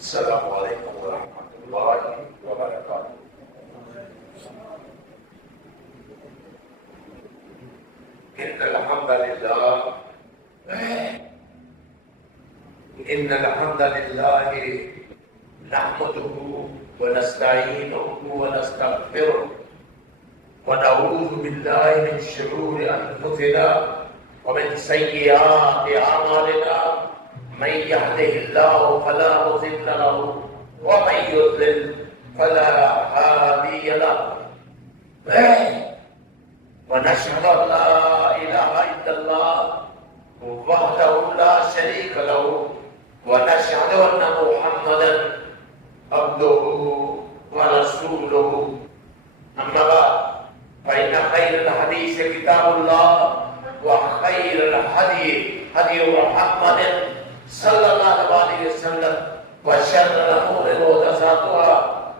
السلام علیکم ورحمۃ اللہ وبرکاتہ۔ إن الحمد لله نحمده ونستعينه ونستغفره ونعوذ بالله من شرور أنفسنا ومن سيئات أعمالنا، من يهده الله فلا مضل له ومن يضلل فلا هادي له، ونشهد أن لا إله إلا الله وحده لا شريك له، ونشهد أن محمدا عبده ورسوله. أما بعد فإن خير الحديث كتاب الله، وخير الهدي هدي محمد صلى الله عليه وسلم، وشر الأمور محدثاتها،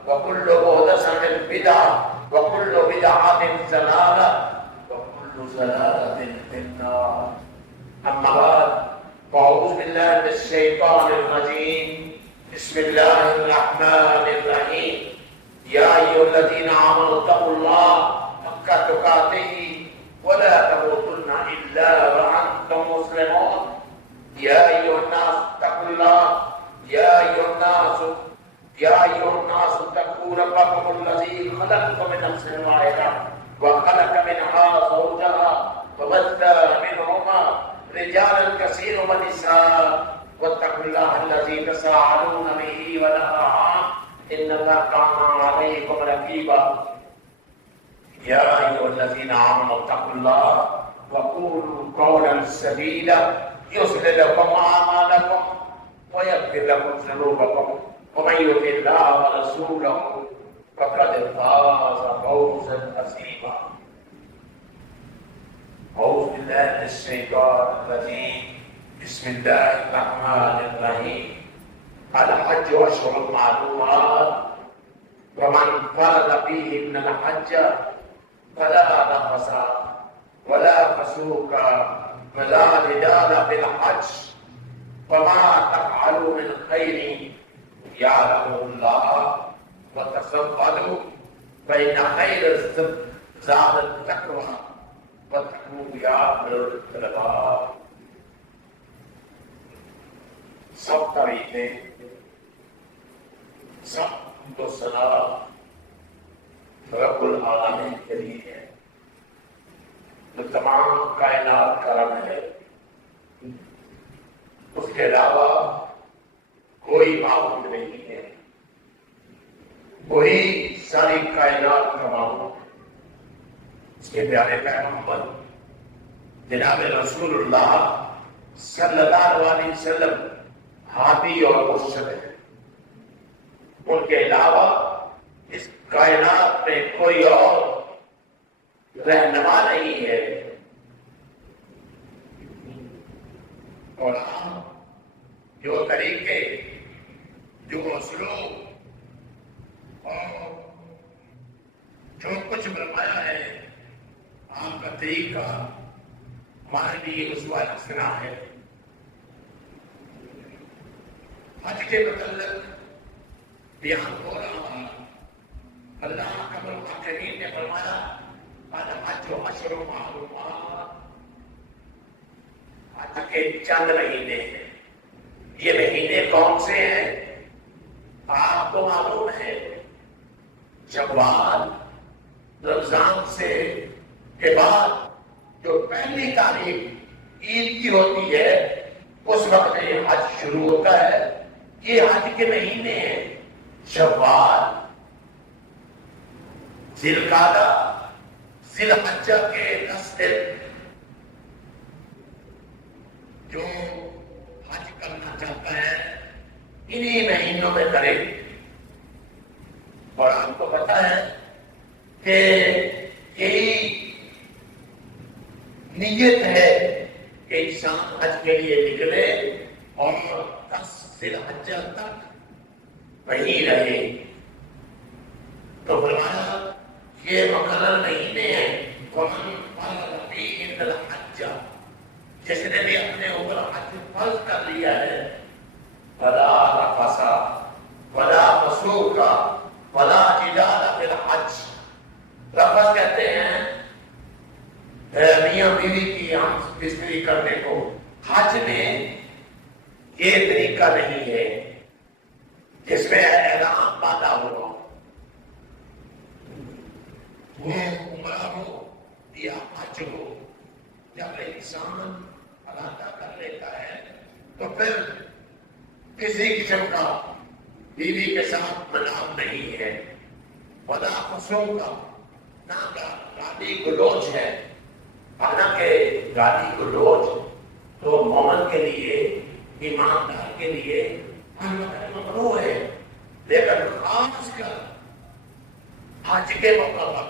وكل محدثة بدعة، وكل بدعة ضلالة، وكل ضلالة في النار. أما بعد فأعوذ بالله من الشيطان الرجيم. بسم الله الرحمن الرحيم. يا أيها الذين آمنوا اتقوا الله حق تقاته ولا تموتن إلا وأنتم مسلمون. يا أيها الناس اتقوا الله، يا أيها الناس اتقوا ربكم الذي خلقكم من نفس واحدة وخلق منها زوجها وبث منهما رجالا كثيرا ونساء، واتقوا الله الذي تساءلون به والأرحام إن الله كان عليكم رقيبا. يا أيها الذين آمنوا اتقوا الله وقولوا قولا سديدا يصلح لكم أعمالكم ويغفر لكم ذنوبكم، ومن يطع الله ورسوله فقد فاز فوزا عظيما. أعوذ بالله من الشيطان الرجيم. بسم الله الرحمن الرحيم. الحج أشهر معلومات، ومن فرض فيهن الحج فلا رفث ولا فسوق ولا جدال في الحج، وما تفعلوا من خير يعلمه الله، وتصدقوا فإن خير الزاد التقوى واتقوا يا أولي الألباب. سب تعریفیں، سب تو ثنا رب العالمین کے لیے ہے جو تمام کائنات کا رب ہے، اس کے علاوہ کوئی معبود نہیں ہے، وہی ساری کائنات کا معبود. اس کے پیارے پیغمبر جناب رسول اللہ صلی اللہ علیہ وسلم ہادی اور مرشد ہے. ان کے علاوہ اس کائنات میں کوئی اور رہنما نہیں ہے. اور ہم جو طریقے، جو اسلوب اور جو کچھ فرمایا ہے، آپ کا طریقہ ہمارے لیے اسوہ حسنہ ہے. حج کے متعلق بیان ہو رہا ہے. اللہ قبل الحاکمین نے فرمایا الحج اشہر معلومات. حج کے چند مہینے ہیں. یہ مہینے کون سے ہیں؟ آپ کو معلوم ہے شوال رمضان سے کے بعد جو پہلی تاریخ عید کی ہوتی ہے اس وقت یہ حج شروع ہوتا ہے. یہ حج کے مہینے ہیں شوال، ذی القعدہ، ذی الحجہ کے 10 دن. جو حج کرنا چاہتا ہے انہی مہینوں میں کرے. اور آپ کو پتا ہے کہ یہی نیت ہے کہ انسان حج کے لیے نکلے اور 10 ذی الحجہ تک وہیں رہے. تو فرمایا یہ مقرر مہینے ہیں. ومن فرض فیہن الحج، جس نے بھی اپنے اوپر حج فرض کر لیا ہے فلا رفث جس میں اعلان باندھا ہوا وہ عمرہ ہو یا حج ہو، جب انسان ارادہ کر لیتا ہے تو پھر کسی قسم کا بیوی کے ساتھ منع نہیں ہے، ولا خصوم کا، نہ گالی گلوچ ہے۔ حالانکہ گالی گلوچ تو مومن کے لیے، ایماندار کے لیے ممنوع ہے، لیکن خاص کر حج کے موقع پر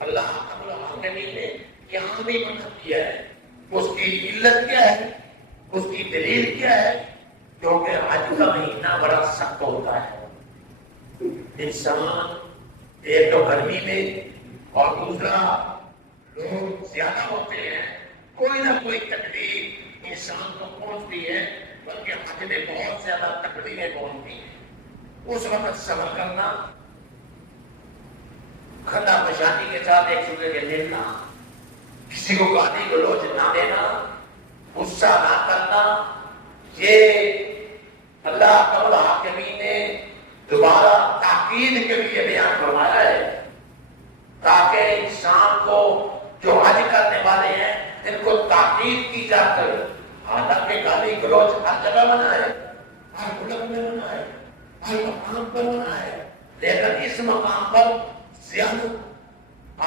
اللہ رب العالمین نے یہاں بھی منع کیا ہے۔ اس کی علت کیا ہے، اس کی دلیل کیا ہے؟ کیونکہ حج کا مہینہ بڑا سخت ہوتا ہے، انسان ایک تو گرمی میں اور دوسرا لوگ زیادہ ہوتے ہیں، کوئی نہ کوئی تکلیف انسان کو پہنچتی ہے، بلکہ حج میں بہت زیادہ تکلیفیں پہنچتی ہیں۔ اس وقت صبر کرنا، کھلا پریشانی کے ساتھ ایک دوسرے کے لینا، کسی کو گالی گلوچ نہ دینا، غصہ نہ کرنا، یہ اللہ تعالی حاکمین نے دوبارہ تاکید کے لیے بیان فرمایا ہے، تاکہ انسان کو جو حج کرنے والے ہیں ان کو تاکید کی جا کر، حالانکہ گالی گلوچ ہر جگہ منع ہے، ہر ملک میں منع ہے، ہر مقام پر منع ہے، لیکن اس مقام پر زیادہ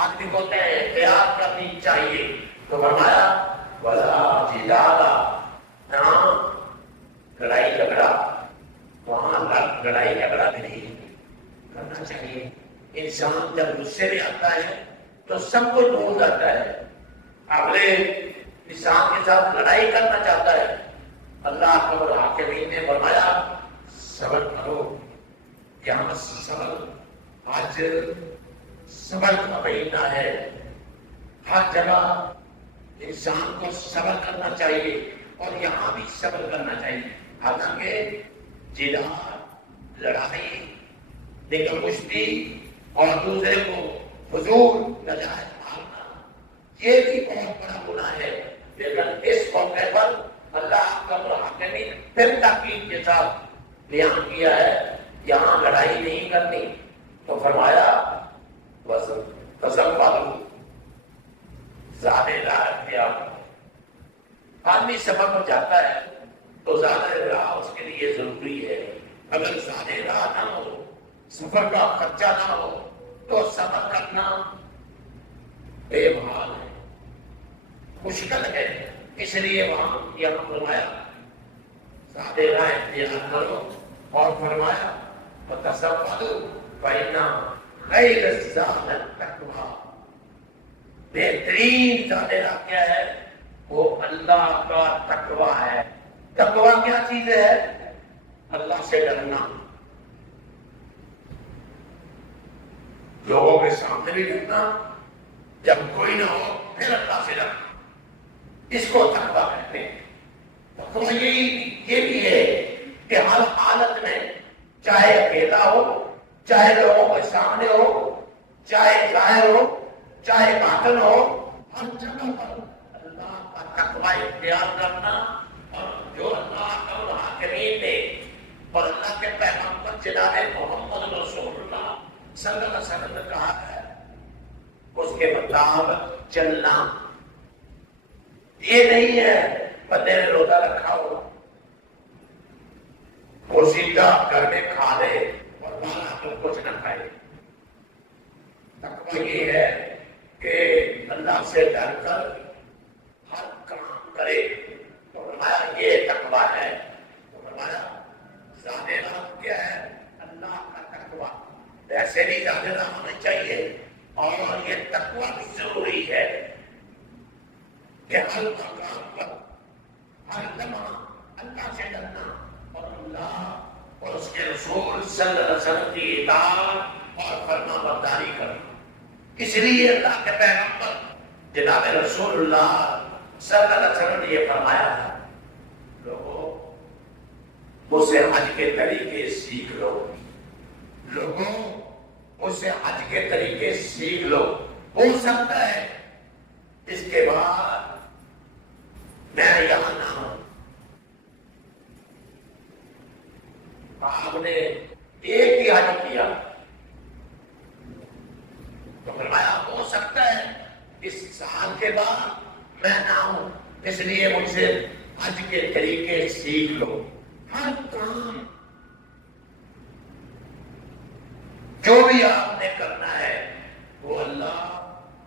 آدمی کو احتیاط کرنی چاہیے۔ تو فرمایا وَلَا جِدَالَ، نہ لڑائی جھگڑا، وہاں لڑائی جھگڑا بھی نہیں کرنا چاہیے۔ انسان جب غصے میں آتا ہے تو سب کو بھول جاتا ہے، اگلے انسان کے ساتھ لڑائی کرنا چاہتا ہے۔ اللہ رب العالمین نے فرمایا صبر کرو، یہاں صبر، آج صبر کا مہینہ ہے، ہر جگہ انسان کو صبر کرنا چاہیے اور یہاں بھی صبر کرنا چاہیے۔ حالانکہ جہاد، لڑائی، لیکن کشتی اور دوسرے کو فضول نجائز مارنا یہ بھی بہت بڑا گناہ ہے، لیکن اس موقع پر اللہ رب العالمین پھر تاکید کے ساتھ بیان کیا ہے یہاں لڑائی نہیں کرنی۔ تو فرمایا قسم والوں زیادہ راہ اختیار کرو۔ آدمی سفر پر جاتا ہے تو زیادہ راہ اس کے لیے ضروری ہے۔ اگر زیادہ راہ نہ ہو، سفر کا خرچہ نہ ہو تو سفر کرنا بے محال ہے، مشکل ہے۔ اس لیے وہاں یہاں فرمایا زیادہ راہ اختیار کرو، اور فرمایا وَتَزَوَّدُوا فَإِنَّ خَيْرَ الزَّادِ التَّقْوَىٰ، بہترین زیادہ راہ کیا ہے؟ وہ اللہ کا تقویٰ ہے۔ تقویٰ کیا چیز ہے؟ اللہ سے ڈرنا، لوگوں کے سامنے بھی ڈرنا، جب کوئی نہ ہو پھر اللہ سے ڈرنا، اس کو تقویٰ کہتے ہیں۔ تقویٰ یہ بھی ہے کہ ہر حالت میں، چاہے اکیلا ہو، چاہے لوگوں کے سامنے ہو، چاہے ظاہر ہو، چاہے باطن ہو، ہر جگہ پر اللہ کا تقویٰ اختیار کرنا، اور جو اللہ تعالی حاکمین نے اور اللہ کے پیغمبر جناب محمد رسول اللہ صلی اللہ علیہ وسلم نے کہا ہے اس کے مطابق چلنا۔ یہ نہیں ہے بندے نے روزہ رکھا ہو وہ سیدھا گھر میں کھا لے اور باہر تو کچھ نہ کھائے۔ تقویٰ یہ ہے کہ اللہ سے ڈر کر ہر کام کرے، تو فرمایا یہ تقویٰ ہے۔ تو فرمایا زیادہ راہ کیا ہے؟ اللہ کا تقویٰ۔ ایسے بھی زیادہ راہ ہونا چاہیے، اور یہ تقویٰ بھی ضروری ہے کہ ہر مقام پر، ہر لمحہ اللہ سے ڈرنا اور اللہ اور اس کے رسول صلی اللہ علیہ وسلم کی اطاعت اور فرما برداری کرنا۔ اس لیے اللہ کے پیغمبر جناب رسول اللہ صلی اللہ علیہ وسلم نے یہ فرمایا تھا، لوگوں مجھ سے حج کے طریقے سیکھ لو، لوگوں مجھ سے حج کے طریقے سیکھ لو۔ ہو سکتا ہے اس کے بعد میں یہاں نہ ہوں، آپ نے ایک ہی حج کیا تو فرمایا ہو سکتا ہے اس سال کے بعد میں نہ ہوں، اس لیے مجھ سے حج کے طریقے سیکھ لو۔ ہر کام جو بھی آپ نے کرنا ہے وہ اللہ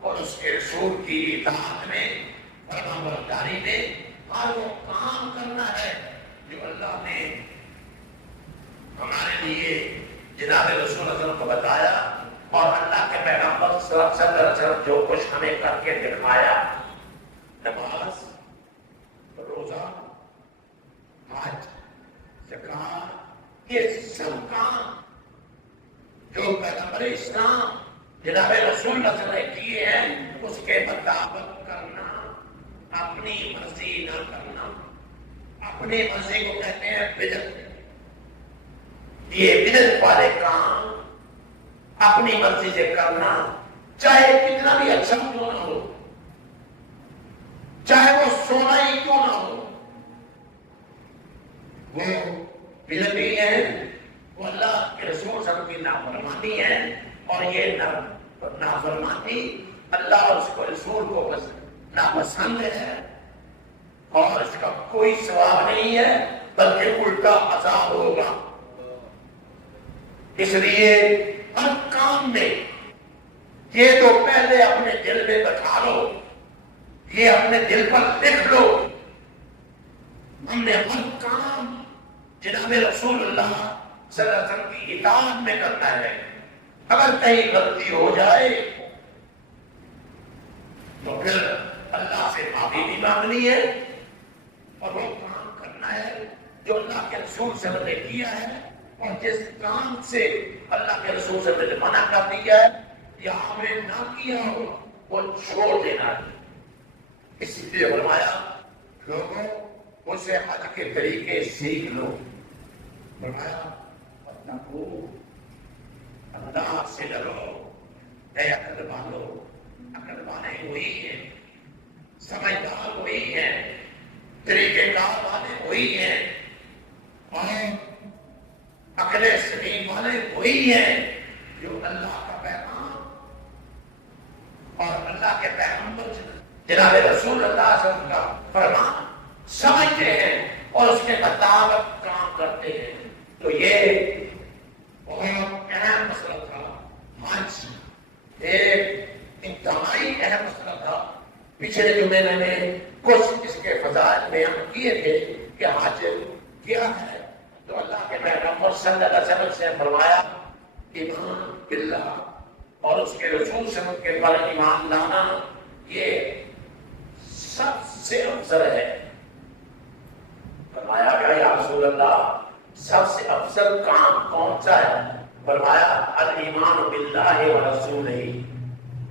اور اس کے رسول کی اطاعت میں، فرمانبرداری میں، اور وہ کام کرنا ہے جو اللہ نے ہمارے لیے جناب رسول صلی اللہ علیہ وسلم کو بتایا، اور اللہ کے پیغمبر صلی اللہ علیہ وسلم جو کچھ ہمیں کر کے دکھایا، نماز، روزہ، حج، زکات، یہ سب کام جو پیغمبر اسلام جناب رسول اللہ صلی اللہ علیہ وسلم نے کیے ہیں اس کے مطابق کرنا، اپنی مرضی نہ کرنا۔ اپنی مرضی کو کہتے ہیں بدعت۔ یہ بدعت والے کام اپنی مرضی سے کرنا، چاہے کتنا بھی اچھا کیوں نہ ہو، چاہے وہ سونا ہی کیوں نہ ہو، وہ بدعت ہی ہے، وہ اللہ کے رسول صلی اللہ علیہ وسلم کی نافرمانی ہے، اور یہ نافرمانی اللہ اور اس کو رسول کو ناپسند ہے، اور اس کا کوئی ثواب نہیں ہے بلکہ الٹا عذاب ہوگا۔ اس لیے ہر کام میں یہ تو پہلے اپنے دل میں بٹھا لو، یہ اپنے دل پر لکھ لو، ہم نے ہر کام جناب رسول اللہ صلی اللہ علیہ وسلم کی اطاعت میں کرنا ہے۔ اگر کہیں غلطی ہو جائے تو پھر اللہ سے معافی بھی مانگنی ہے، اور وہ کام کرنا ہے جو اللہ کے رسول صلی اللہ علیہ وسلم نے کیا ہے، اور جس کام سے اللہ کے رسول صلی اللہ علیہ وسلم نے منع کر دیا ہے یا ہم نے نہ کیا ہو وہ چھوڑ دینا ہے۔ اس لیے فرمایا لوگوں اسے حج کے طریقے سیکھ لو۔ فرمایا اللہ سے ڈرو، اے عقل والو، عقل والے وہی ہیں، سمجھدار وہی ہیں، طریقے کار والے وہی ہیں، اور عقل سلیم والے وہی ہیں جو اللہ کا پیغام اور اللہ کے پیغمبر جناب رسول اللہ صلی اللہ علیہ وسلم کا فرمان سمجھتے ہیں اور اس کے مطابق کام کرتے ہیں۔ تو یہ بہت اہم مسئلہ تھا، حج ایک انتہائی اہم مسئلہ تھا۔ پچھلے جمعے میں کچھ اس کے فضائل بیان کیے تھے کہ حج کیا ہے، تو اللہ کے پیغمبر صلی اللہ علیہ وسلم سے فرمایا ایمان باللہ اور اس کے رسول صلی اللہ علیہ وسلم کے پر ایمان لانا یہ سب سے افضل ہے۔ فرمایا کہ یا رسول اللہ سب سے افضل کام کون سا ہے؟ فرمایا الایمان باللہ و رسولہ،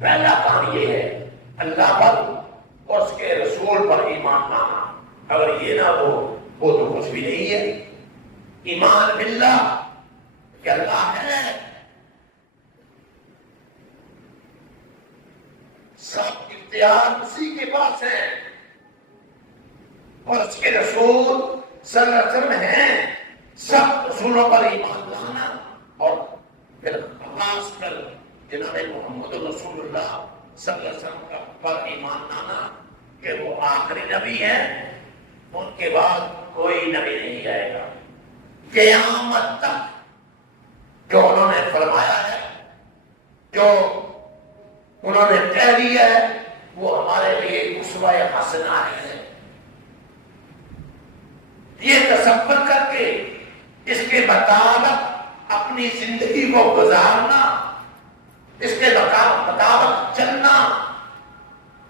پہلا کام یہ ہے اللہ پر اور اس کے رسول پر ایمان لانا۔ اگر یہ نہ ہو وہ تو کچھ بھی نہیں ہے۔ ایمان باللہ کہ اللہ ہے، سب اختیار اسی کے پاس ہے، اور اس کے رسول صلی اللہ علیہ وسلم ہیں، سب رسولوں پر ایمان لانا، اور پھر خاص کر جناب محمد رسول اللہ صلی اللہ علیہ وسلم پر ایمان لانا کہ وہ آخری نبی ہیں، ان کے بعد کوئی نبی نہیں آئے گا قیامت تک۔ جو انہوں نے فرمایا ہے، جو انہوں نے کہہ دیا ہے، وہ ہمارے لیے اسوہ حسنہ ہے۔ یہ تصور کر کے اس کے مطابق اپنی زندگی کو گزارنا، اس کے مطابق چلنا،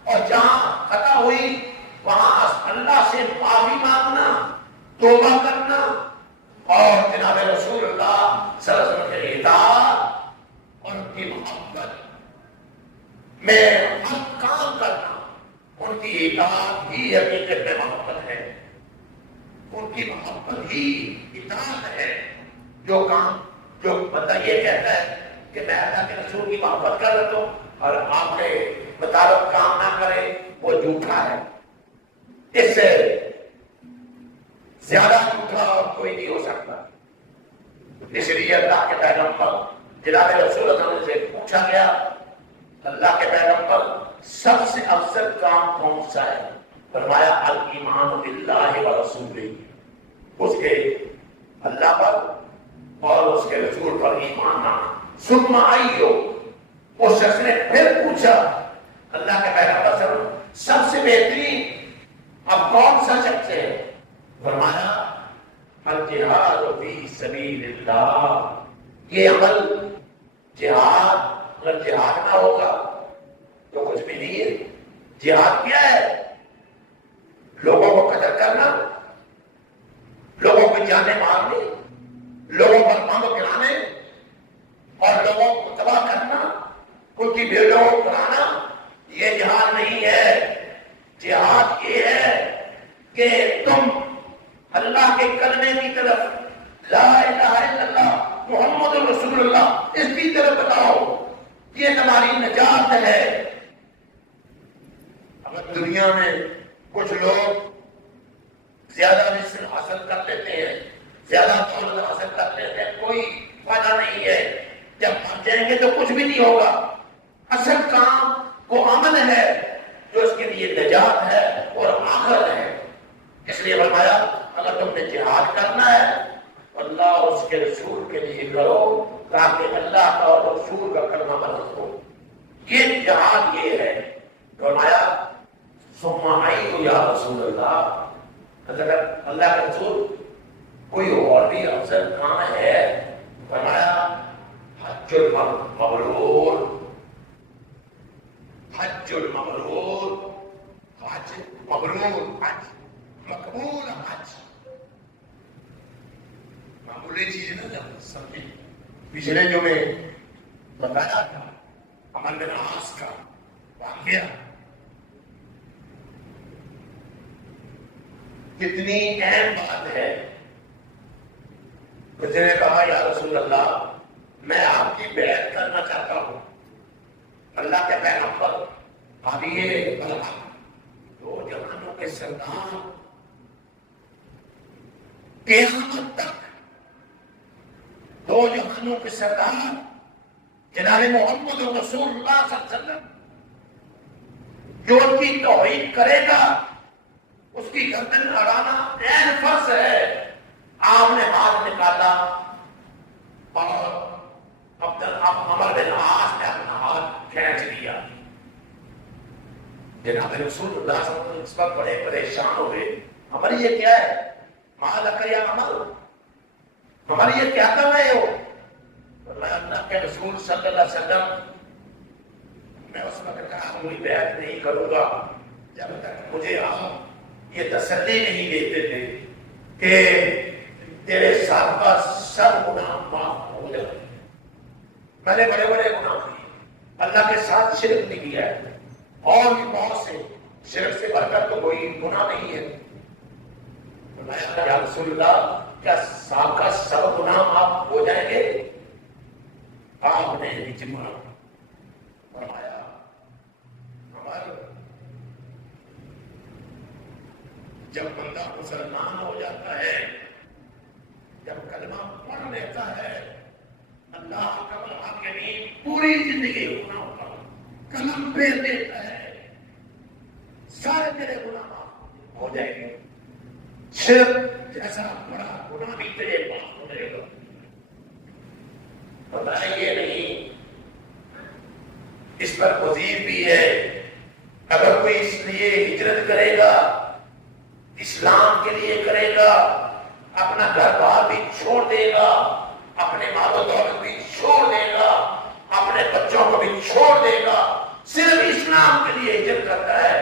اور جہاں خطا ہوئی وہاں اللہ سے معافی مانگنا، توبہ کرنا، اور جناب رسول اللہ صلی اللہ علیہ وسلم کی اطاعت اور ان کی محبت میں ہر کام کرنا۔ ان کی اطاعت ہی حقیقت میں محبت ہے، ان کی محبت ہی اطاعت ہے۔ جو کام جو بندہ یہ کہتا ہے کہ میں اللہ کے رسول کی محبت کر لیتا ہوں اور آپ کے مطابق کام نہ کرے، وہ جھوٹا ہے۔ اس سے زیادہ جھوٹا اور کوئی نہیں ہو سکتا۔ اس لیے اللہ کے پیغمبر جناب رسول اللہ سے پوچھا گیا اللہ کے پیغمبر سب سے افضل کام کون سا ہے؟ فرمایا الایمان باللہ و رسولہ، اس کے اللہ پر اور اس کے رسول پر ایمان لانا۔ ثم ایو، اس شخص نے پھر پوچھا اللہ کے پیغمبر سے سب سے بہترین اب کون سا شخص ہے؟ فرمایا الجہاد فی سبیل اللہ، یہ عمل جہاد، اگر جہاد نہ ہوگا تو کچھ بھی نہیں ہے۔ جہاد کیا ہے؟ لوگوں کو قتل کرنا، لوگوں کی جانیں مارنی، لوگوں پر بم گرانے اور لوگوں کو تباہ کرنا، ان کی بھیڑوں کو کرانا، یہ جہاد نہیں ہے۔ جہاد یہ ہے کہ تم اللہ کے کلمے کی طرف، لا الہ الا اللہ محمد رسول اللہ، اس کی طرف بتاؤ، یہ تمہاری نجات ہے۔ اگر دنیا میں کچھ لوگ زیادہ رزق حاصل کر لیتے ہیں، زیادہ دولت حاصل کر لیتے ہیں، کوئی فائدہ نہیں ہے، جب مر جائیں گے تو کچھ بھی نہیں ہوگا۔ اصل کام وہ عمل ہے جو اس کے لیے نجات ہے اور آخرت ہے۔ اس لیے فرمایا اگر تم نے جہاد کرنا ہے اللہ اور اس کے رسول کے لیے کرو، تاکہ اللہ کا اور رسول کا کلمہ بلند ہو۔ یہ جہاد یہ ہے۔ فرمایا ثم ایو یا رسول اللہ، اگر اللہ کا رسول کوئی اور بھی افضل کام ہے؟ فرمایا حج المبرور، حج المبرور، حج مبرور، حج مقبول، حج معمولی چیز نہ جب سمجھی۔ پچھلے جو میں بتایا تھا عمر بن عاص کا واقعہ، کتنی اہم بات ہے۔ اس نے کہا یا رسول اللہ میں آپ کی بیعت کرنا چاہتا ہوں۔ اللہ کے پیغمبر آبیے بلغ، دو جہانوں کے سردار، قیامت تک دو جہانوں کے سردار جناب محمد رسول اللہ صلی اللہ علیہ وسلم، جو ان کی توہین کرے گا اس کی گردن اڑانا عین فرض ہے۔ آپ نے ہاتھ نکالا اور عمر بن عاص نے اپنا ہاتھ کھینچ لیا۔ جناب رسول اللہ صلی اللہ علیہ وسلم اس وقت بڑے پریشان ہوئے، عمر یہ کیا ہے؟ مالک یا عمر، عمر یہ کیا کر رہے ہو؟ میں اللہ کے رسول صلی اللہ علیہ وسلم، میں اس وقت کہا کوئی بیعت نہیں کروں گا جب تک مجھے آپ یہ تسلی نہیں دیتے تھے کہ تیرے ساتھ کا سب گناہ معاف ہو جائے۔ میں نے بڑے بڑے گناہ کیے، اللہ کے ساتھ شرک نہیں کیا ہے، اور بھی بہت سے، شرک سے بڑھ کر تو کوئی گناہ نہیں ہے۔ یا رسول اللہ کیا ساتھ کا سب گناہ معاف ہو جائیں گے؟ آپ نے اجماع فرمایا عمر، جب بندہ مسلمان ہو جاتا ہے، جب کلمہ پڑھ لیتا ہے، اللہ کا حاکمین پوری زندگی گناہوں پر قلم پھیر دیتا ہے، سارے تیرے گناہ معاف ہو جائیں گے۔ شرک جیسا بڑا گناہ بھی تیرے معاف ہو جائے گا۔ پتہ ہے یہ نہیں، اس پر وزیر بھی ہے، اگر کوئی اس لیے ہجرت کرے گا، اسلام کے لیے کرے گا، اپنا گھر بار بھی چھوڑ دے گا، اپنے مال و دولت بھی چھوڑ دے گا، اپنے بچوں کو بھی چھوڑ دے گا، صرف اسلام کے لیے ہجرت کرتا ہے،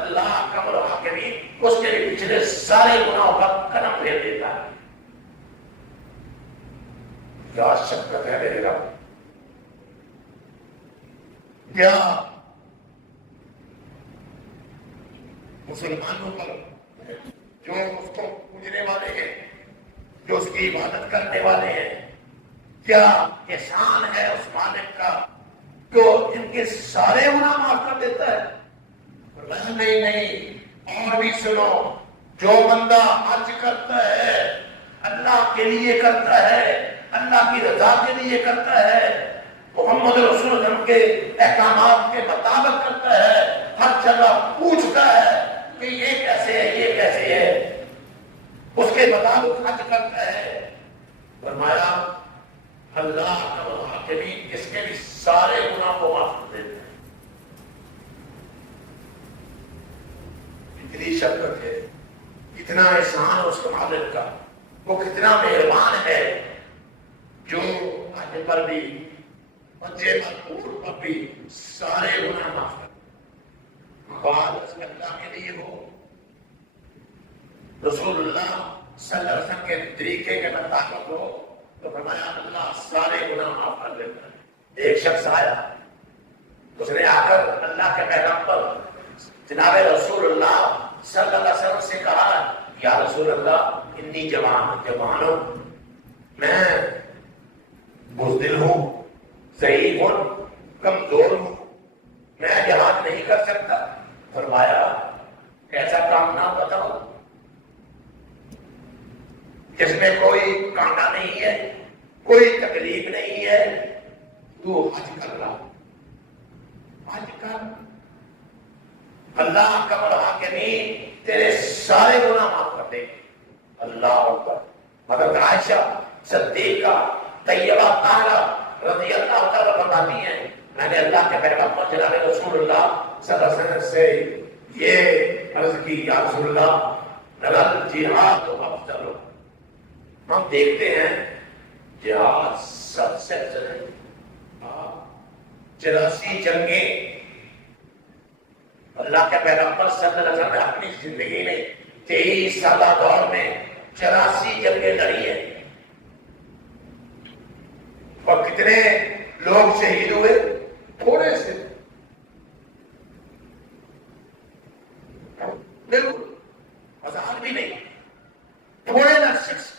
اللہ کا حاکمین اس کے لیے پچھلے سارے گناہوں پر قلم پھیر دیتا ہے۔ کیا شفقت ہے میرے رب، کیا مسلمانوں پر جو اس کو پوجنے والے ہیں، جو اس کی عبادت کرنے والے ہیں، کیا احسان ہے اس مالک کا جو ان کے سارے گناہ معاف کر دیتا ہے؟ نہیں، اور بھی سنو، جو بندہ حج کرتا ہے اللہ کے لیے کرتا ہے، اللہ کی رضا کے لیے کرتا ہے، محمد رسول اللہ کے احکامات کے مطابق کرتا ہے، ہر جگہ پوچھتا ہے کہ یہ کیسے ہے، یہ کیسے ہے، اس کے مطابق حج کرتا ہے۔ فرمایا اللہ کے بھی اس کے بھی سارے گناہ کو معاف کر دیتے ہیں۔ اتنی شفقت ہے، کتنا احسان اس کے مالک کا، وہ کتنا مہربان ہے، جو حج پر بھی بچے پر پر بھی سارے گناہ معاف کر بات اللہ کے لیے ہو، رسول اللہ صلی اللہ علیہ وسلم کے طریقے کے مطابق ہو تو فرمایا اللہ سارے گناہ معاف کر دیتا ہے۔ ایک شخص آیا، اس نے آ کر اللہ کے پیغام پر جناب رسول اللہ صلی اللہ علیہ وسلم سے کہا یا رسول اللہ انی جوان ہوں، میں بزدل ہوں، ضعیف ہوں، کمزور ہوں، میں جہاد نہیں کر سکتا۔ فرمایا ایسا کام نہ بتاؤ جس میں کوئی کانٹا نہیں ہے، کوئی تکلیف نہیں ہے، تو حج کر رہا، حج کر، اللہ کا حاکمین تیرے سارے گناہ معاف کر دے۔ اللہ اکبر۔ حضرت عائشہ صدیقہ طیبہ طاہرہ رضی اللہ تعالیٰ فرماتی ہیں میں نے اللہ کے پیغمبر جناب رسول اللہ صلی اللہ علیہ وسلم سے یہ عرض کی یا رسول اللہ نگل جہاد و افضل ہو۔ ہم دیکھتے ہیں جہاد سب سے افضل ہے، 84 جنگیں اللہ کے پیغمبر صلی اللہ علیہ وسلم نے اپنی زندگی میں 23 سالہ دور میں 84 جنگیں لڑی ہیں، اور کتنے لوگ شہید ہوئے؟ تھوڑے سے، بالکل ہزار بھی نہیں، تھوڑے شخص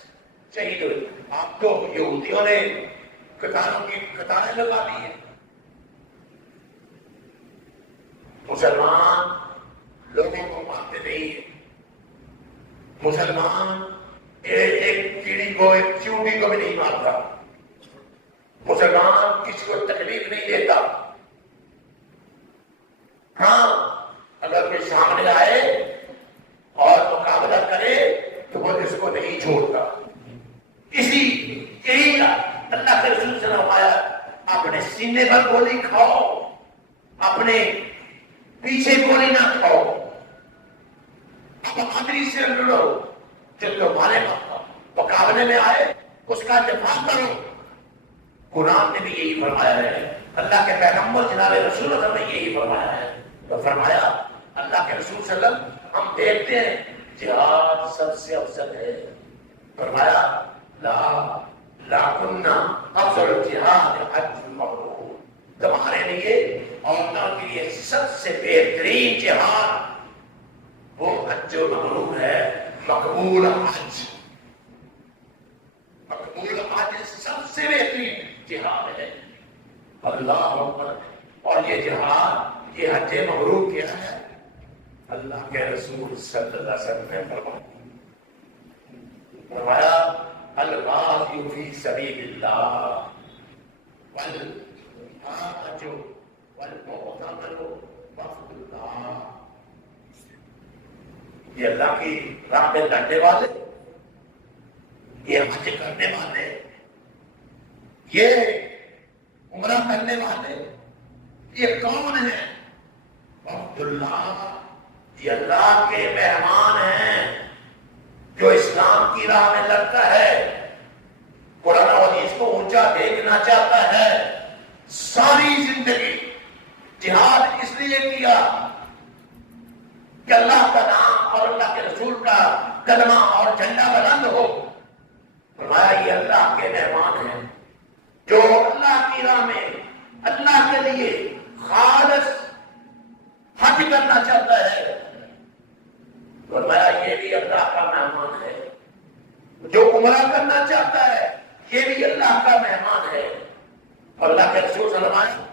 شہید ہوئے۔ آپ تو یہودیوں نے قطاروں کی قطاریں لگا دی ہیں، مسلمان لوگوں کو مانتے نہیں ہیں، مسلمان ایک کیڑی کو ایک چیونٹی کو بھی نہیں مارتا، مسلمان کسی کو تکلیف نہیں دیتا، ہاں اگر کوئی سامنے آئے اور مقابلہ کرے تو وہ اس کو نہیں چھوڑتا۔ یہی اللہ کے رسول سے فرمایا اپنے سینے پر گولی کھاؤ، اپنے پیچھے گولی نہ کھاؤ، اب بہادری سے لڑو، جو تمہارے مقابلے میں آئے اس کا دفاع کرو۔ قرآن نے بھی یہی فرمایا ہے، اللہ کے پیغمبر جناب رسول اللہ نے یہی فرمایا ہے۔ تو فرمایا اللہ کے رسول صلی اللہ علیہ وسلم ہم دیکھتے ہیں جہاد سب سے افضل ہے۔ فرمایا لا کنہ افضل الجہاد حج مبرور، تمہارے لیے عورتوں کے لیے سب سے بہترین جہاد وہ حج مبرور ہے، مقبول حج، مقبول حج سب سے بہترین جہاد ہے۔ اللہ اکبر۔ اور یہ جہاد، یہ حج مبرور کیا ہے؟ اللہ کے رسول صلی اللہ علیہ وسلم نے فرمایا الغازی فی سبیل اللہ والحاج والمعتمر وفد اللہ، یہ اللہ کی راہ میں لڑنے والے، یہ حج کرنے والے، یہ عمرہ کرنے والے، یہ کون ہیں؟ وفد اللہ، یہ اللہ کے مہمان ہیں جو اسلام کی راہ میں لڑتا ہے، قرآن و حدیث کو اونچا دیکھنا چاہتا ہے، ساری زندگی جہاد اس لیے کیا کہ اللہ کا نام اور اللہ کے رسول کا کلمہ اور جھنڈا بلند ہو۔ فرمایا یہ اللہ کے مہمان ہیں جو اللہ کی راہ میں اللہ کے لیے خالص حج کرنا چاہتا ہے۔ فرمایا یہ بھی اللہ کا مہمان ہے، جو عمرہ کرنا چاہتا ہے یہ بھی اللہ کا مہمان ہے۔ اور اللہ کے رسول صلی اللہ علیہ وسلم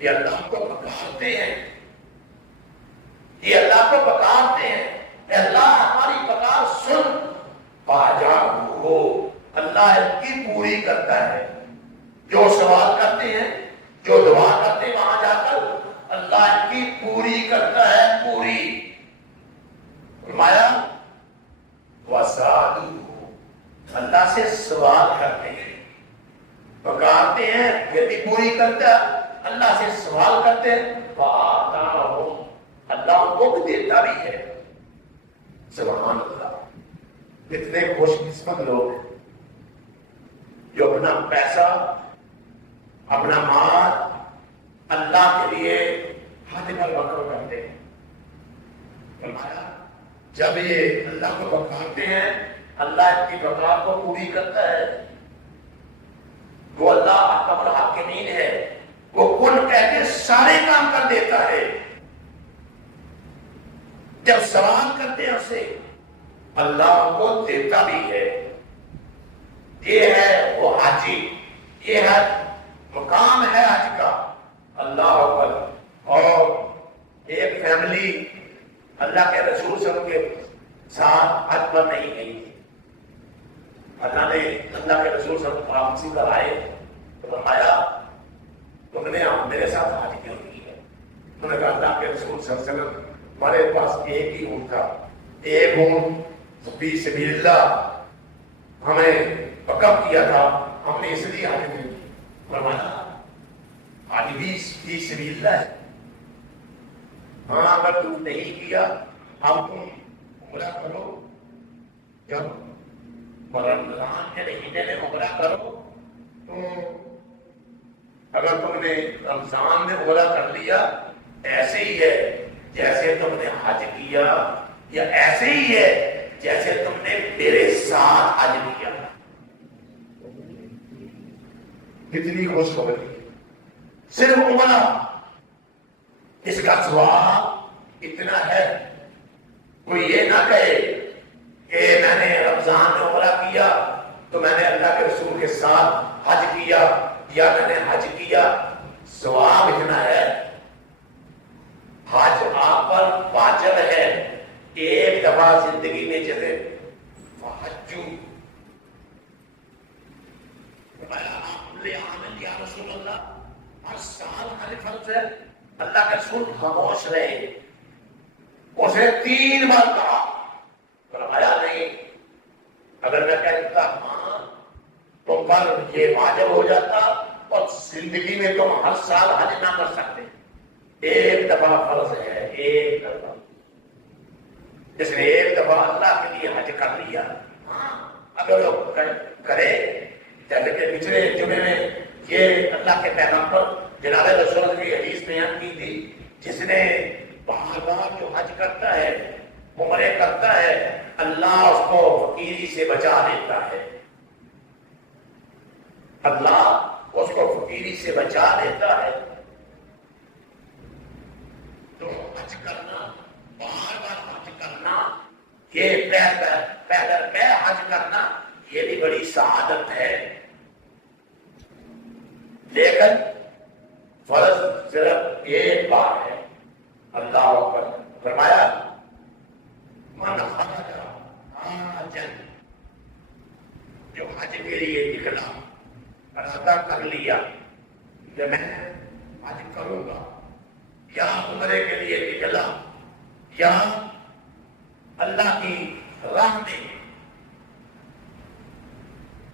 یہ اللہ کو پکارتے ہیں، یہ اللہ کو پکارتے ہیں، اے اللہ ہماری پکار سن، آجا اللہ کی پوری کرتا ہے. جو سوال کرتے ہیں، جو دعا کرتے ہیں، وہاں جا کر اللہ کی پوری کرتا ہے، پوری. فرمایا وَسَأَلُوهُ، اللہ سے سوال کرتے ہیں، پکارتے ہیں، پھر بھی پوری کرتا ہے. اللہ سے سوال کرتے ہیں، فَآتَاهُمْ، اللہ ان کو دیتا بھی ہے. سبحان اللہ. کتنے خوش قسمت لوگ ہیں جو اپنا پیسہ، اپنا مال اللہ کے لیے حد پر وقف کرتے ہیں. فرمایا جب یہ اللہ کو پکارتے ہیں، اللہ کی پکار کو پوری کرتا ہے. وہ اللہ احکم الحاکمین ہے، وہ کن کہہ کے سارے کام کر دیتا ہے. جب سوال کرتے ہیں اسے، اللہ کو دیتا بھی ہے. یہ ہے وہ حاجی، یہ ہے مقام ہے حج کا. اللہ اکبر. اور ایک فیملی اللہ کے رسول صلی اللہ علیہ وسلم کے ساتھ حج پر نہیں گئی تھی. اللہ نے اللہ کے رسول صلی اللہ علیہ وسلم واپسی پر آئے تو فرمایا تم نے میرے ساتھ حج کیوں کی ہے؟ انہوں نے کہا اللہ کے رسول صلی اللہ علیہ وسلم ہمارے پاس ایک ہی اونٹ تھا، ایک اونٹ فی سبیل اللہ ہمیں وقف کیا تھا، ہم نے اس لیے حج نہیں کی. فرمایا حج بھی فی سبیل اللہ ہے. ہاں اگر تم نہیں کیا اب تم عمرہ کرو، جب رمضان کے مہینے میں عمرہ کرو. اگر تم نے رمضان میں عمرہ کر لیا ایسے ہی ہے جیسے تم نے حج کیا، یا ایسے ہی ہے جیسے تم نے میرے ساتھ حج کیا. کتنی خوشخبری. صرف عمرہ، اس کا ثواب اتنا ہے. کوئی یہ نہ کہے کہ میں نے رمضان میں عمرہ کیا تو میں نے اللہ کے رسول کے ساتھ حج کیا، یا میں نے حج کیا. ثواب اتنا ہے. حج آپ پر واجب ہے. ایک دفعہ زندگی میں چلے حجو یا رسول اللہ، ہر سال حج فرض ہے. اللہ کے رسول خاموش رہے. اسے 3 بار کہا، فرمایا نہیں. اگر میں کہتا ہاں تو پر یہ واجب ہو جاتا اور زندگی میں تم ہر سال حج نہ کر سکتے. ایک دفعہ فرض ہے، ایک دفعہ. جس نے ایک دفعہ اللہ کے لیے حج کر لیا، اگر وہ کرے. جیسے کہ پچھلے جمعے میں یہ اللہ کے پیغمبر جناب رسول کی حدیث بیان کی تھی، جس نے بار بار جو حج کرتا ہے، عمرے کرتا ہے، اللہ اس کو فقیری سے بچا دیتا ہے. اللہ اس کو فقیری سے بچا دیتا ہے. تو حج کرنا، بار بار حج کرنا، یہ پہ حج کرنا، یہ بھی بڑی سعادت ہے. لیکن فرض صرف ایک بار ہے. اللہ اکبر. فرمایا من خرج حاجا، جو حج کے لیے نکلا، ارادہ کر لیا کہ میں حج کروں گا، یا عمرے کے لیے نکلا، یا اللہ کی راہ میں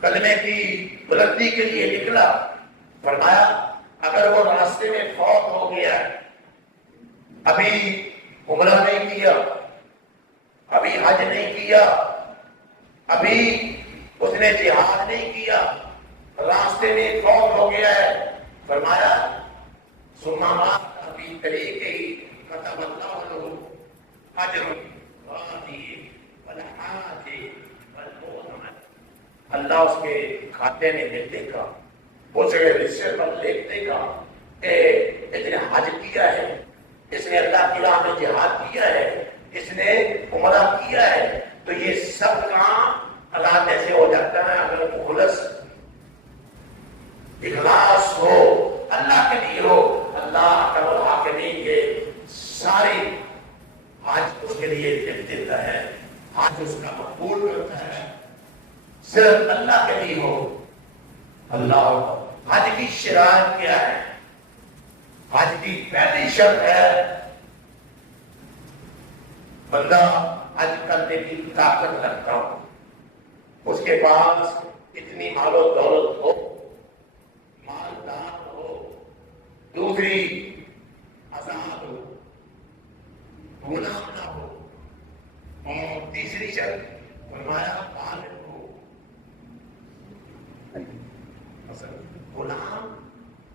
کلمے کی بلندی کے لیے نکلا. فرمایا اگر وہ راستے میں فوت ہو گیا، ابھی عمرہ نہیں کیا، ابھی حج نہیں کیا، ابھی اس نے جہاد نہیں کیا، راستے میں فوت ہو گیا ہے، فرمایا ثم مات فی طریقہ کتب اللہ له اجر الراضی والحاج والمؤمن. اللہ اس کے کھاتے میں لکھ دے گا، اس کے حصے پر لکھ دے گا کہ اس نے حج کیا ہے، اس نے اللہ کی راہ میں جہاد کیا ہے، اس نے عمرہ کیا ہے. تو یہ سب کام اللہ جیسے ہو جاتا ہے اگر مخلص اخلاص ہو، اللہ کے لیے ہو. اللہ اکبر الحاکمین کے سارے حج اس کے لیے لکھ دیتا ہے، حج اس کا مقبول کرتا ہے. صرف اللہ کے لیے ہو۔ اللہ حج کی شرائط کیا ہے؟ حج کی پہلی شرط ہے بندہ حج کرنے کی طاقت رکھتا ہو، اس کے پاس اتنی مال و دولت ہو، مالدار ہو، دوسری آزاد ہو، غلام نہ ہو، اور تیسری شرط فرمایا بالغ ہو۔ غلام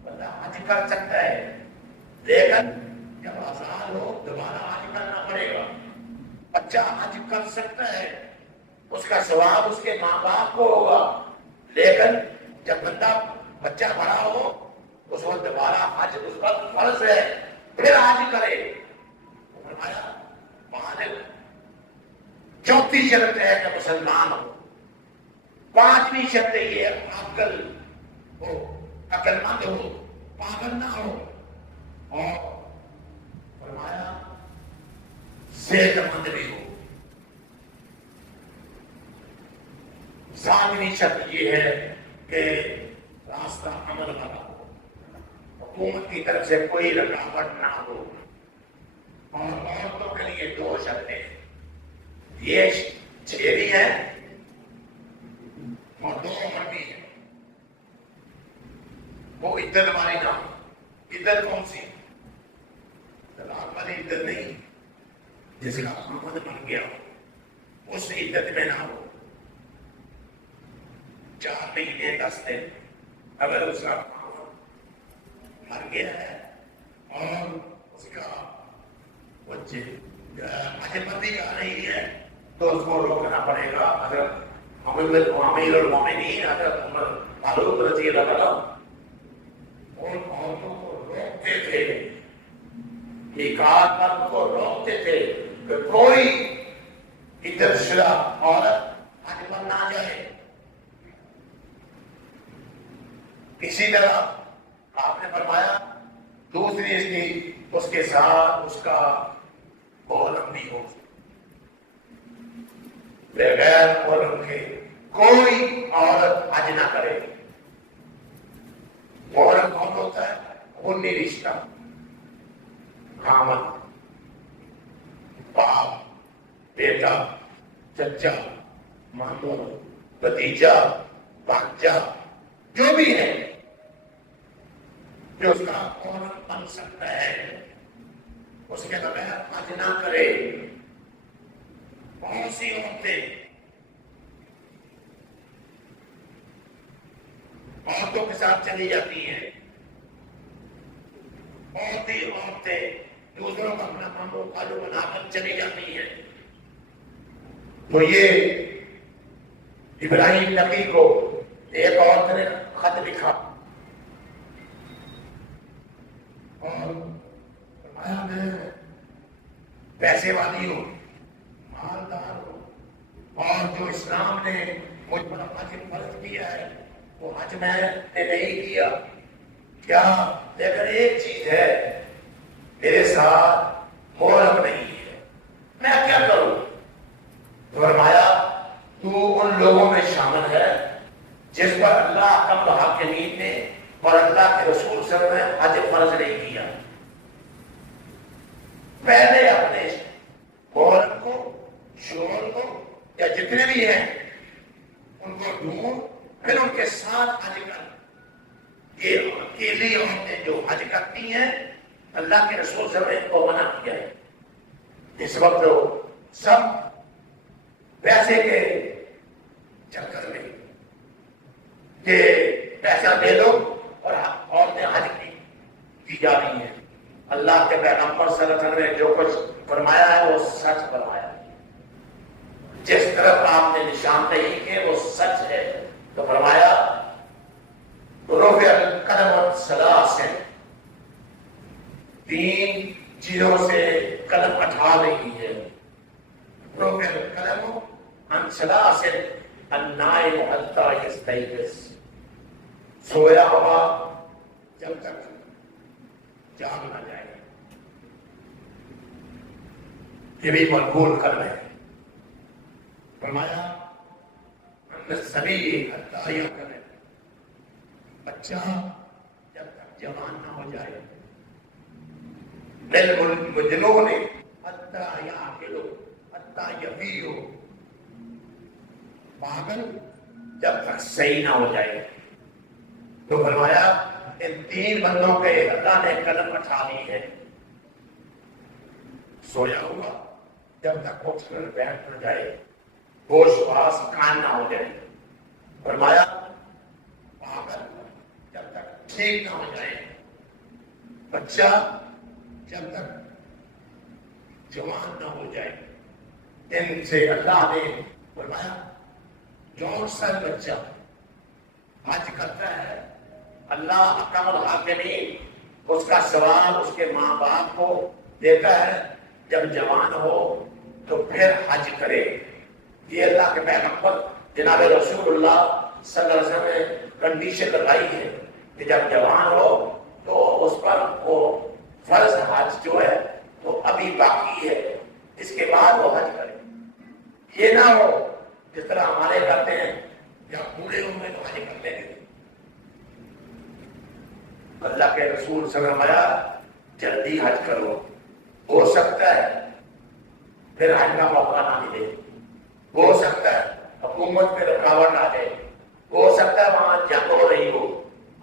بندہ حج کر سکتا ہے، لیکن جب آزاد ہو دوبارہ حج کرنا پڑے گا۔ بچہ حج کر سکتا ہے، اس کا ثواب اس کے ماں باپ کو ہوگا، لیکن جب بچہ بڑا ہو اس وقت دوبارہ حج اس پر فرض ہے، پھر حج کرے۔ فرمایا بالغ۔ چوتھی شرط ہے کہ مسلمان ہو۔ پانچویں شرط یہ ہے عقل ہو، عقل مند ہو، پاگل نہ ہو، اور فرمایا صحت مند بھی ہو۔ ساتویں شرط یہ ہے کہ راستہ عمل والا ہو، حکومت کی طرف سے کوئی رکاوٹ نہ ہو، اور عورتوں کے لیے 2 شرطیں، یہ 6 بھی ہیں اور 2 عمر بھی ہیں۔ وہ عدت والی نہ ہو۔ عدت کون سی؟ طلاق والی عدت نہیں، جس کا آمد بن گیا ہو اس عدت میں نہ ہو۔ 4 مہینے 10 دن اگر اس کا مر گیا ہے اور اس کا حجمتی آ رہی ہے تو اس کو روکنا پڑے گا۔ اگر امیر المومنین حضرت عمر فاروق رضی اللہ عنہ ان عورتوں کو روکتے تھے، نکاح پر ان کو روکتے تھے کہ کوئی عدت شدہ عورت حج پر نہ جائے۔ اسی طرح آپ نے فرمایا دوسری اس کے ساتھ اس کا محرم بھی ہو، بغیر محرم کے کوئی عورت حج نہ کرے۔ محرم کون ہوتا ہے؟ خونی رشتہ، خامد، باپ، بیٹا، چچا، ماموں، بھتیجا، بھانجا، جو بھی ہے جو اس کا عورت بن سکتا ہے، اس کے بغیر حج نہ کرے۔ کون سی عورتیں؟ عورتوں کے ساتھ چلی جاتی ہیں، بہت ہی عورتیں دوسروں کا اپنا ماموں خالو بنا کر چلی جاتی ہیں۔ تو یہ ابراہیم نبی کو ایک عورت نے خط لکھا اور فرمایا میں پیسے والی ہوں، مالدار ہوں، اور جو اسلام نے مجھ پر حج فرض کیا ہے وہ حج میں نے نہیں کیا کیا، لیکن ایک چیز ہے میرے ساتھ محرم نہیں ہے، میں کیا کروں؟ فرمایا تو ان لوگوں میں شامل ہے جس پر اللہ کا حاکمین نے اور اللہ کے رسول صلی اللہ علیہ وسلم نے حج فرض نہیں کیا۔ پہلے اپنے محرم کو، شوہر کو یا جتنے بھی ہیں ان کو ڈھونڈ، پھر ان کے ساتھ حج کر۔ یہ اکیلی عورتیں جو حج کرتی ہیں اللہ کے رسول صلی اللہ علیہ وسلم نے کو منع کیا ہے۔ اس وقت سب پیسے کے چکر میں کہ پیسہ دے دو اور عورتیں حج کی جا رہی ہیں۔ اللہ کے پیغمبر صلی اللہ علیہ وسلم نے جو کچھ فرمایا ہے وہ سچ فرمایا ہے، جس طرف آپ نے نشان نہیں کیے وہ سچ ہے۔ تو فرمایا رفع القلم ثلاث، 3 چیزوں سے قلم اٹھا رہی ہے۔ رفع القلم عن ثلاث، النائم حتی یستيقظ، سویا ہوا جب تک جاگ نہ جائے، یہ بھی مقبول کر رہے ہیں۔ فرمایا سبھی حتی کرے، بچہ جب تک جوان نہ ہو جائے، بالمجنون حتی یعقل حتی یفیہ، پاگل جب تک صحیح نہ ہو جائے۔ تو فرمایا ان تین بندوں پہ اللہ نے قلم اٹھا لی ہے، سویا ہوا جب تک اٹھ کر بیٹھ نہ جائے، ہوش واس کان نہ ہو جائے۔ فرمایا پاگل جب تک ٹھیک نہ ہو جائے، بچہ جب تک جوان نہ ہو جائے۔ ان سے اللہ نے فرمایا جو سر بچہ حج کرتا ہے، اللہ احکم الحاکمین اس کا ثواب اس کے ماں باپ کو دیتا ہے، جب جوان ہو تو پھر حج کرے۔ یہ اللہ کے پیغمبر جناب رسول اللہ صلی اللہ علیہ وسلم نے کنڈیشن لگائی ہے کہ جب جوان ہو تو اس پر وہ فرض حج جو ہے وہ ابھی باقی ہے، اس کے بعد وہ حج کرے۔ یہ نہ ہو جس طرح ہمارے کرتے ہیں یا بوڑھے عمر تو حج کرتے ہیں۔ اللہ کے رسول صلی اللہ علیہ وسلم جلدی حج کرو، ہو سکتا ہے پھر حج کا موقع نہ ملے، ہو سکتا ہے حکومت میں رکاوٹ آ جائے، ہو سکتا ہے وہاں جنگ ہو رہی ہو،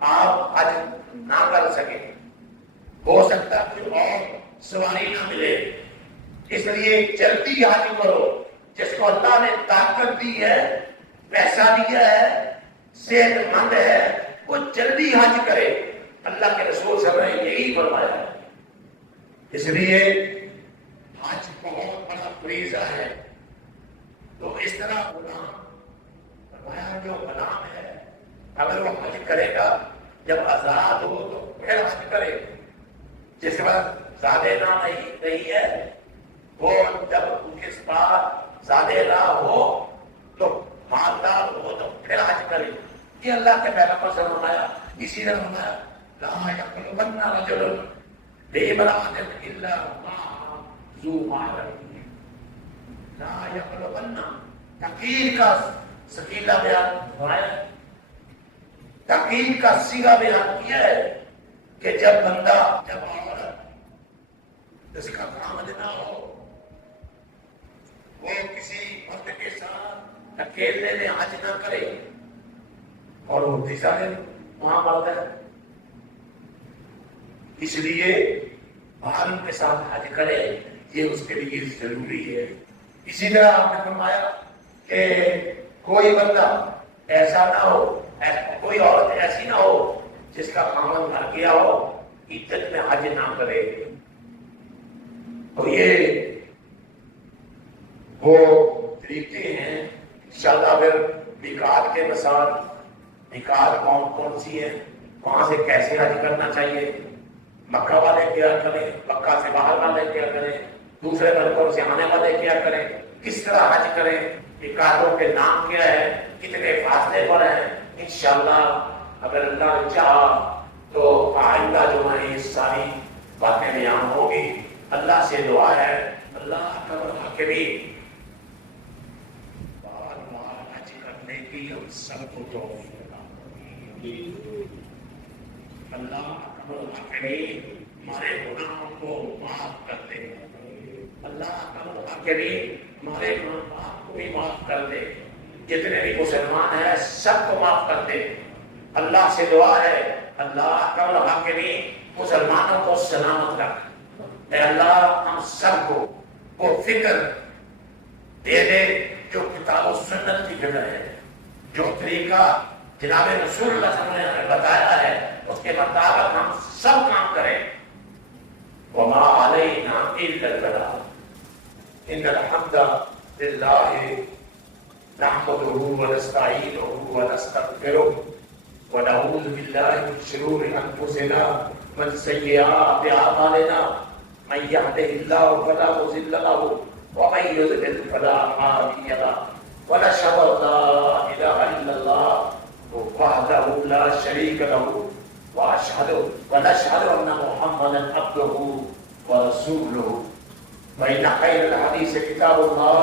آپ حج نہ کر سکیں، ہو سکتا ہے پھر اور سواری نہ ملے۔ اس لیے جلدی حج کرو۔ جس کو اللہ نے طاقت دی ہے، پیسہ دیا ہے، صحت مند ہے، وہ جلدی حج کرے۔ اللہ کے رسول صلی اللہ علیہ وسلم نے یہی فرمایا ہے۔ اس لیے حج بہت بڑا فریضہ ہے۔ تو اس طرح غلام فرمایا جو غلام ہے اگر وہ حج کرے گا جب آزاد ہو تو پھر حج کرے۔ جس وقت زیادہ نہ نہیں ہے وہ جب ان کے پاس زیادہ راہ ہو تو مالدار ہو تو پھر حج کرے۔ یہ اللہ کے پیغمبر سے فرمایا۔ اسی نے فرمایا لا يقربن رجل بامرأة الا معها ذو محرم، لا يقربن تقیر کا سکیلا بیان فرمایا، تقیر کا سیغہ بیان کیا ہے کہ جب بندہ جب عورت اس کا کام نہ ہو، وہ کسی مرد کے ساتھ اکیلے میں حج نہ کرے، اور وہ تیسرے وہاں مرد ہے، اس لیے محرم کے ساتھ حج کرے، یہ اس کے لیے ضروری ہے۔ اسی طرح آپ نے فرمایا کہ کوئی بندہ ایسا نہ ہو، کوئی عورت ایسی نہ ہو جس کا خاوند مر گیا ہو، عدت میں حج نہ کرے۔ تو یہ وہ طریقے ہیں۔ انشاءاللہ پھر نکاح کے مسائل، نکاح کون کون سی ہے، کہاں سے کیسے حج کرنا چاہیے، مکہ والے کیا کریں، مکہ سے باہر والے کیا کریں، دوسرے ملکوں سے آنے والے کیا کریں، کس طرح حج کریں، نکاحوں کے نام کیا ہے، کتنے فاصلے پر ہیں۔ انشاءاللہ اگر اللہ نے چاہا تو آئندہ جو ہے یہ ساری باتیں بیان ہوگی۔ اللہ سے دعا ہے اللہ حاکمین حج کرنے کی ہم سب کو توفیق عطا فرمائے۔ اللہ حاکمین ہمارے گناہوں کو معاف کر دے، اللہ حاکمین ہمارے گناہوں کو بھی معاف کر دے، جتنے بھی مسلمان ہیں سب کو معاف کر دے۔ اللہ سے دعا ہے اللہ حاکمین مسلمانوں کو سلامت رکھ۔ اے اللہ ہم سب کو وہ فکر دے دے جو کتاب و سنت کی فکر ہے، جو طریقہ جناب رسول اللہ صلی اللہ علیہ وسلم نے بتایا ہے اس کے مطابق ہم سب کام کریں۔ وما علینا الا البلاغ ان الحمد للہ نحمده ونستعینه ونستغفره ونعوذ باللہ من شرور انفسنا من سیئات اعمالنا من يهده الله فلا مضل له ومن يضلل فلا هادي له ونشهد ان لا اله الا الله وحده لا شريك له ونشهد ان محمدا عبده ورسوله فإن خير الحديث كتاب الله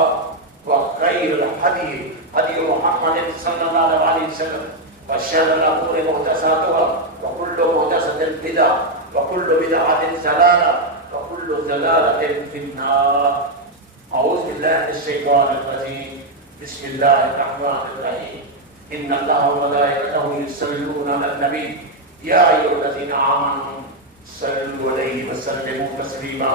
وخير الهدي هدي محمد صلى الله عليه وسلم وشر الأمور محدثاتها وكل محدثة بدعة وكل بدعة ضلالة وكل ضلالة في النار. أعوذ بالله من الشيطان الرجيم. بسم الله الرحمن الرحيم. إن الله وملائكته يصلون على النبي يا أيها الذين آمنوا صلوا عليه وسلموا تسليما.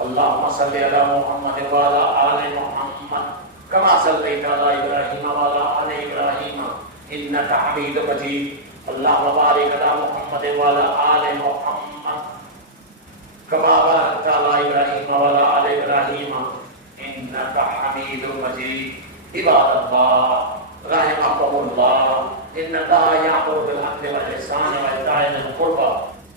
اللهم صل على محمد وعلى آل محمد كما صليت على إبراهيم وعلى آل إبراهيم إنك حميد مجيد. اللهم بارك على محمد وعلى آل محمد كما باركت على إبراهيم وعلى آل إبراهيم إنك حميد مجيد. عباد الله رحمكم الله، إن الله يأمر بالعدل والإحسان وإيتاء ذي القربى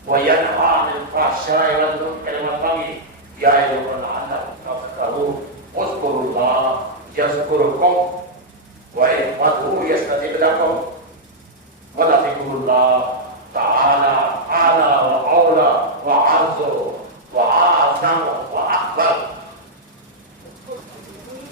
وينهى عن الفحشاء والمنكر والبغي يعظكم لعلكم تذكرون. اذكروا الله يذكركم وادعوه يستجب لكم ولذكر الله تعالى